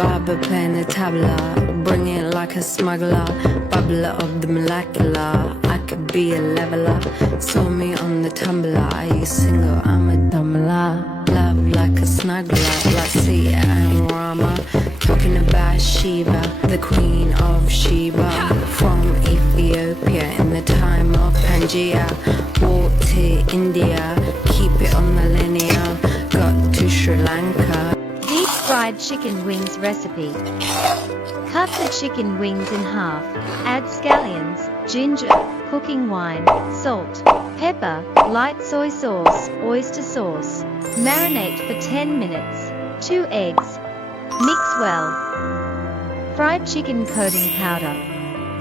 barber playing the tabla, bring it like a smuggler, bubbler of the molecular. I could be a leveler, saw me on the tumbler. Are you single? I'm a dumbler. Love like a snuggler, like Sita and Rama. Talking about Shiva, the queen of Sheba. From Ethiopia in the time of Pangaea. Walked to India, keep it on the linear. Got to Sri Lanka. Deep fried chicken wings recipe. Cut the chicken wings in half. Add scallions, ginger, cooking wine, salt, pepper, light soy sauce, oyster sauce. Marinate for 10 minutes. 2 eggs. Mix well. Fried chicken coating powder.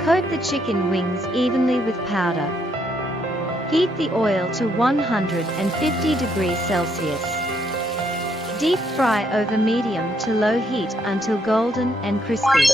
Coat the chicken wings evenly with powder. Heat the oil to 150 degrees Celsius. Deep fry over medium to low heat until golden and crispy.